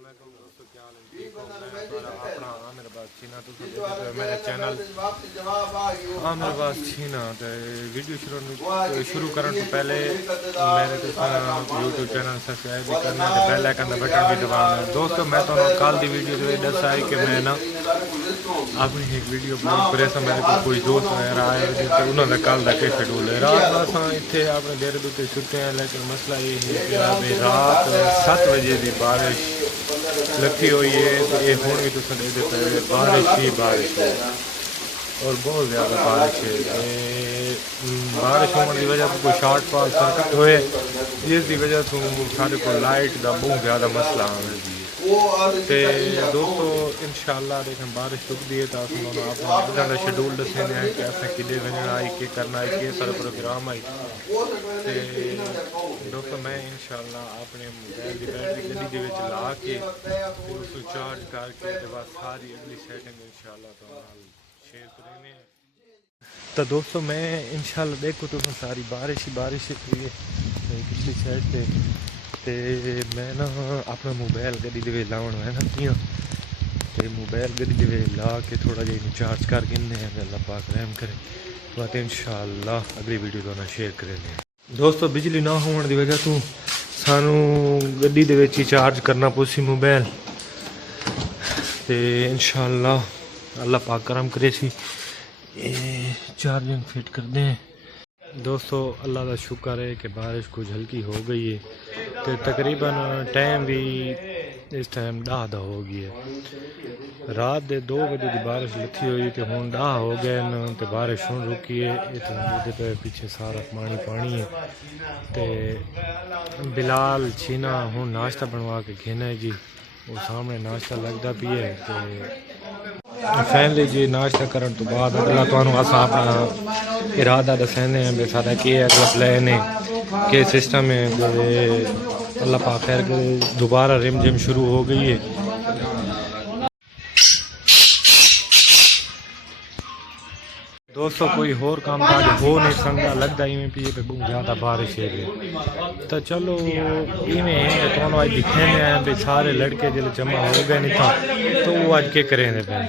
मेरे चैनल मेरे पास छीना तो वीडियो शुरू करने तो पहले मेरे यूट्यूब चैनल सब्सक्राइब भी करना तो बेल आइकन का बटन भी दबाना। दोस्तों मैं तो कल की वीडियो दस आई कि मैं ना अपनी एक वीडियो अपलोड करे मेरे को कोई दोस्त वगैरह आए तो उन्होंने कल का क्या शेड्यूल है। रात बस इतने अपने देर दूते छुट्टे हैं लेकिन मसला ये है कि रात 7 बजे की बारिश लगी हुई है तो ये हूँ भी तो दे पहले बारिश ही बारिश है और बहुत ज़्यादा बारिश है। बारिश होने की वजह से कोई शॉर्ट फाल सर्किट हुए जिसकी वजह से सारे को लाइट का बहुत ज़्यादा मसला आने दी तो दोस्तों इंशाल्लाह देखें बारिश रुक दी है तो अपना का शेड्यूल दसे हैं कि असें किधे वजना आई के करना है कि सारा प्रोग्राम आई तो दोस्तों मैं इंशाल्लाह अपने मोबाइल की बैटरी गड्डी ला के उसको चार्ज करके बाद सारी अगली सेटिंग इंशाल्लाह तो शेयर करेंगे। तो दोस्तों मैं इंशाल्लाह देखो तो सारी बारिश ही बारिश पिछली साइड पे ते मैं ना अपना मोबाइल गड्डी दे लावन है ना पियाँ तो मोबाइल गड्डी दे ला के थोड़ा जिहा चार्ज करके अल्लाह पाक रहम करे बात इंशाल्लाह अगली वीडियो तो शेयर करेंगे। दोस्तों बिजली ना होने की वजह तो सानू गड्डी दे विच ही चार्ज करना पुसी मोबाइल ते इंशाल्लाह अल्लाह पाक करम करे सी चार्जिंग फिट कर दें। दोस्तों अल्लाह का शुक्र है कि बारिश कुछ हल्की हो गई है तो तकरीबन टाइम भी इस टाइम 10 हो गई है। रात के 2 बजे की बारिश लथी हुई तो हूँ 10 हो गए न तो बारिश हूँ रुकी है पे पीछे सारा पानी पानी है तो बिलाल छीना हूँ नाश्ता बनवा के घेना है जी वो सामने नाश्ता लगता भी है तो फैमिली जी नाश्ता करने तो बाद अगला तो अपना इरादा दसेंदे हैं सारा के अगला प्लान है के सिस्टम है अल्लाह पाक खैर के दोबारा रिम जिम शुरू हो गई है। दोस्तों कोई होर काम काज हो नहीं सकता लगता इवें पिए पे बहुत ज़्यादा बारिश है तो चलो इवें है तो आज दिखे भी सारे लड़के जो जमा हो गए नहीं था तो वो आज के करें पे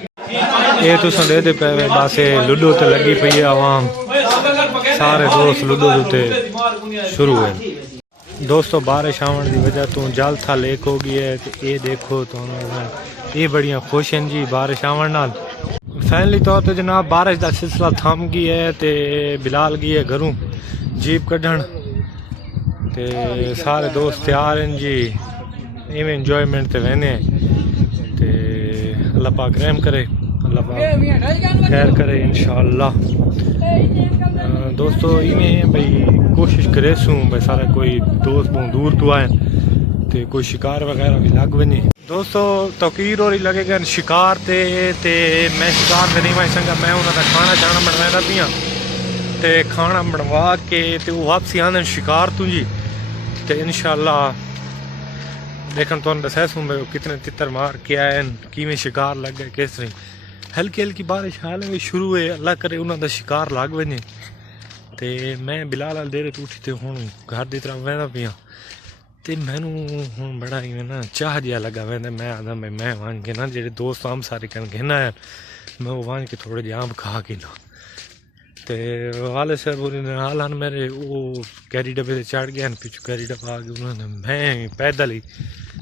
ये तो दे पे बस लूडो तो लगी पई है आवाम सारे दोस्त लूडो ते शुरू है। दोस्तों बारिश आने की वजह तो जल था लेक हो गई है तो ये देखो तो ये बढ़िया खुश हैं जी बारिश आने नाल। फाइनली तौर पर जनाब बारिश का सिलसिला थम गई है तो बिलाल गई है घरों जीप कढ़न ते सारे दोस्त तैयार हैं जी इवें इंजॉयमेंट ते रहने ते अल्लाह पाक रहम करे अल्लाह पाक खैर करे इंशाअल्लाह। दोस्तों इवें भाई कोशिश करे सूँ भाई सारा कोई दोस्त बहुत दूर तो आए तो कोई शिकार वगैरह भी लग वने। दोस्तों तौकीर और ही लगेगा शिकार ते मैं शिकार ते नहीं मैं संगा मैं उन्होंने खाना चाना बनवाना पियाँ तो खाना बनवा के तो वो वापसी आने शिकार तू जी तो इंशाल्लाह देखन तो दसा सूँ कितने तितर मार के आए किमें शिकार लग गए किस तरह हल्की हल्की बारिश हाल में शुरू है अल्लाह करे उन्होंने शिकार लग वने तो मैं बिलाल देर उठी तो हूँ घर की तरफ वहदा पियाँ तो मैनू हूँ बड़ा ही ना चाह जहा लगा वह मैं आदा भाई मैं वन के ना जो दोस्त आम सारे कन कहना है मैं वो वन के थोड़े जे आम खा के ना तो वाले सर पूरे हाल मेरे वो कैरी डब्बे से चढ़ गया पिछू कैरी डब्बा आ गया उन्होंने मैं पैदल ही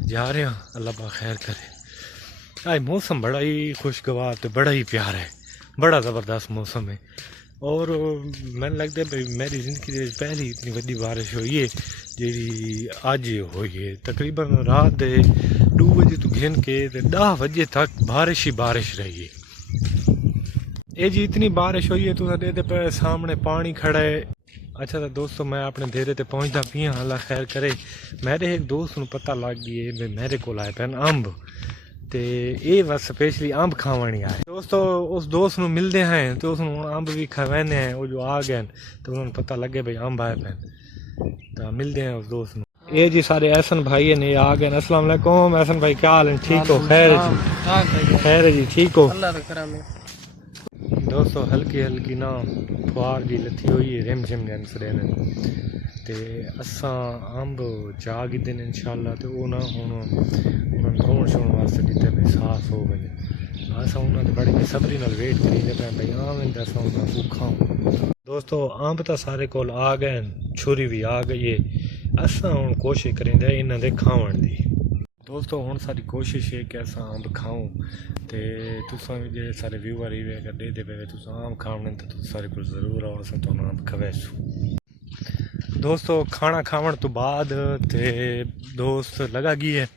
जा रहा अल्लाह पाक खैर करे। आज मौसम बड़ा ही खुशगवार तो बड़ा ही प्यार है बड़ा ज़बरदस्त मौसम है और मैंने लगता है भाई मेरी ज़िंदगी की पहली इतनी बड़ी बारिश हुई है जी अज हुई है तकरीबन रात 2 बजे तो घिन के 10 बजे तक बारिश ही बारिश रही है। ये जी इतनी बारिश हुई है तो दे पे सामने पानी खड़ा है। अच्छा तो दोस्तों मैं अपने धेरे ते पहुँचता पियाँ अल्लाह खैर करे मेरे एक दोस्त को पता लग गई है भाई मेरे को आए पैन अंब तो ये बस स्पेशली अंब खावनी आए। दोस्तों उस दोस्त को मिलते हैं तो उस अंब भी खवाने हैं वो जो आ गए तो उन्होंने पता लगे भाई अंब आए पैन तो मिलते हैं उस दोस्त को। ये जी सारे एहसन भाई ने आ गए अस्सलाम वालेकुम एहसन भाई क्या हाल है ठीक हो खैर जी खैर जी ठीक हो। दोस्तों हल्की हल्की ना फुहार जी लथी हुई है रिम झिम तो ते असां अंब जा गिद्धे ने इंशाल्लाह ते ओह ना हुण उन्हां धोण शोण वास्ते दित्ते पे साफ हो वञे असां उन्हां ते बड़ी बेसब्री नाल वेट करींदे पे भई आवन ते असां उन्हां को खाऊं। दोस्तों अंब तो सारे कोल आ गए छुरी भी आ गई है असां हुण कोशिश करेंदे इन्हां दे खावण दी। दोस्तों हुण साडी कोशिश है कि असां अंब खाऊं ते तुसां भी जेह्ड़े सारे व्यूअर ही अगर देदे पे तुसां अंब खावणे ते तुस सारे कोल जरूर आओ असां तुहानूं अंब खवेसू। दोस्तों खाना खावन तो बाद ते दोस्त लगा गई है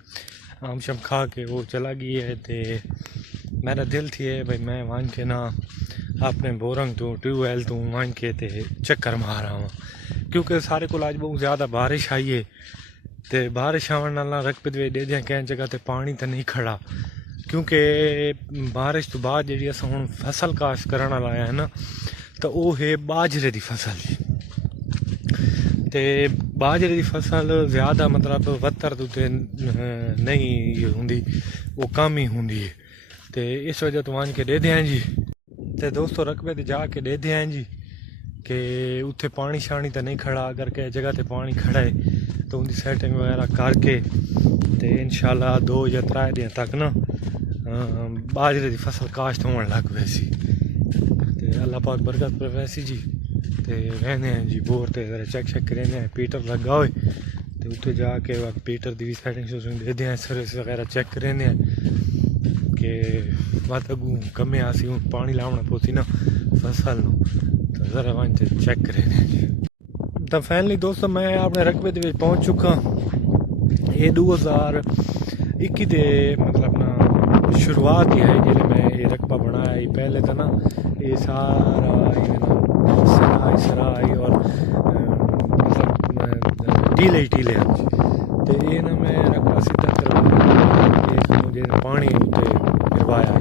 आम शम खा के वो चला गई है ते मेरा दिल थी है भाई मैं वन के ना अपने बोरंग तो ट्यूबवेल तो वन के ते चक्कर मार आवा क्योंकि सारे को आज बहुत ज़्यादा बारिश आई है ते बारिश आवन नाल रकबत वे दे दें कहीं जगह ते पानी तो नहीं खड़ा क्योंकि बारिश तो बाद जी अस हुण फसल काश करन आया है ना तो वो है बाजरे की फसल ते बाजरे की फसल ज़्यादा मतलब वत्तर तो नहीं होंगी वो कम ही होंगी है तो इस वजह तो वन के दे दें जी ते दोस्तों रकबे ते जाके दे दें जी कि उत्थे पानी शानी तो नहीं खड़ा अगर किसी जगह ते पानी खड़ा है तो उनकी सैटिंग वगैरह करके ते इंशाल्लाह 2 या 3 दिन तक ना बाजरे की फसल काश्त होने लग वैसी ते अल्लाह पाक बरकत पर वैसी जी ते रहने हैं जी बोर ते चेक चेक करें पीटर लगा हुए तो उत्थे जाके पीटर की भी सैटिंग शूटिंग दे दें सर्विस वगैरह चेक करें कि वत अगू कमे आसी हूँ पानी लावना पोसी ना फसल नो तो जरा वन चेक करें जी। तो फाइनली दोस्तों मैं अपने रकबे के पहुँच चुका ये 2021 के मतलब ना शुरुआत ही है जिसमें मैं ये रकबा बनाया ही पहले था ना ये सारा सराय और मतलब टीले टीले तो ये ना मैं रकबा सीधा करवाया मुझे पानी उत्ते गिरवाया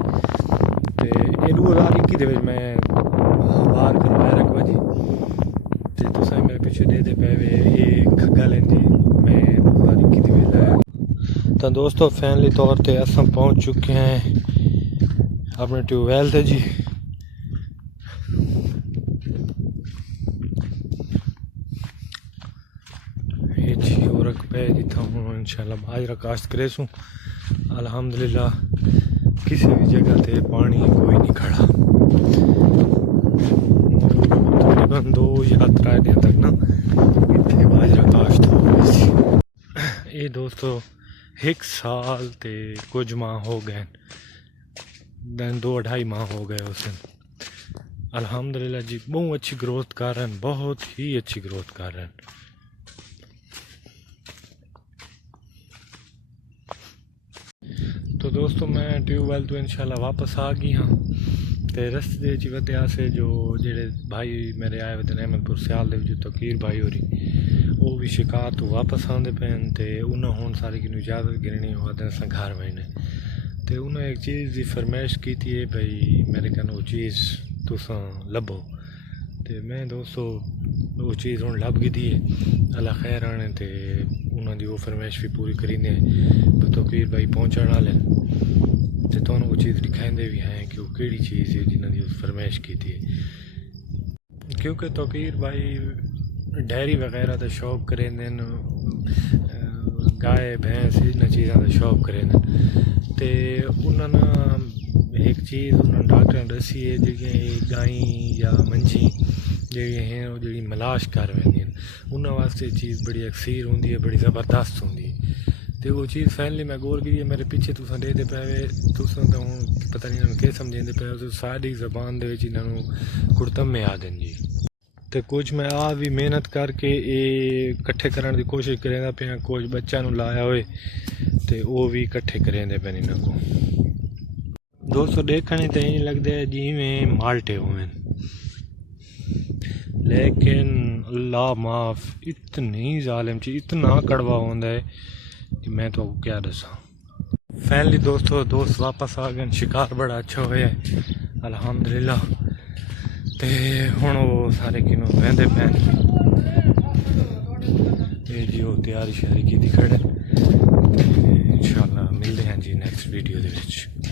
तो ये 2021 के मैं बाहर करवाया रकबा जी तो तुसा मेरे पीछे दे पे ये खग्गा लेंदी मैं 2021 के लाया। तो दोस्तों फैमिली तौर पर असां पहुँच चुके हैं अपने ट्यूबवेल से जी पे जितना हूँ इंशाल्लाह बाजरा काश्त करे सूँ अल्हम्दुलिल्लाह किसी भी जगह ते पानी कोई नहीं खड़ा तकरीबन 2 या 3 दिन तक ना इतने बाजरा काश्त हो गई। ये दोस्तों 1 साल ते कुछ माह हो गए दिन 2-2.5 माह हो गए उस दिन अल्हम्दुलिल्लाह जी बहुत अच्छी ग्रोथ कर रहे हैं बहुत ही अच्छी ग्रोथ कर रहे हैं। तो दोस्तों मैं ट्यूबवेल तो इंशाल्लाह वापस आ गई हाँ तो रस्ते च वध्या से जो जेड़े भाई मेरे आए हुए अहमदपुर सियाल दे जो तकीर भाई होरी वो भी शिकार तो वापस आते पे तो उन्हें हूँ सारी की इजाज़त गिरनी हुआ अस घर वजने तो उन्हें एक चीज़ की फरमाइश की थी भाई मेरे कन वो चीज़ तुसा लभो तो मैं दोस्तों वो चीज़ हूँ लभ गई है अल्लाह खैर आने तो उन्होंने वो फरमाइश भी पूरी करीने तकीर भाई पहुँचने वाले तो तुहानू वो चीज़ दिखाते भी हैं कि वो केड़ी चीज़ है जिन्होंने उस फरमाइश की थी क्योंकि तकीर भाई डेयरी वगैरह का शौक करें गाय भैंस इन चीज़ों का शौक करें तो उन्होंने एक चीज़ उन्होंने डॉक्टर ने दसी है जी गाई या मंझी जी हैं वो जी मलाश कर वेंदियां उन्होंने वास्ते चीज़ बड़ी अक्सीर होंगी है बड़ी ज़बरदस्त होंगी तो वो चीज़ फाइनली मैं गौर की मेरे पीछे तुसा दे पे तुसा तो हूँ पता नहीं इन्होंने क्या समझेंदे पे सारी जबान दे विच इन्होंने कुड़तम में आ दें जी तो कुछ मैं आ भी मेहनत करके ये कट्ठे करने की कोशिश करेंदा पे कुछ बच्चा लाया हुए तो वो भी कट्ठे करेंदे पे इन्हों को दोस्तों देखने तो यही लगता है जिमें माल्टे हुए लेकिन अल्लाह माफ़ इतनी जालिम चीज़ इतना कड़वा होता है कि मैं तो क्या दसा। फैमिली दोस्तों दोस्त वापस आ गए शिकार बड़ा अच्छा होया अल्हम्दुलिल्लाह ते हुण वो सारे किनों बहते पैन ये जी वो तैयारी श्यारी की खड़े इंशाल्लाह मिलते हैं जी नैक्सट वीडियो दे विच।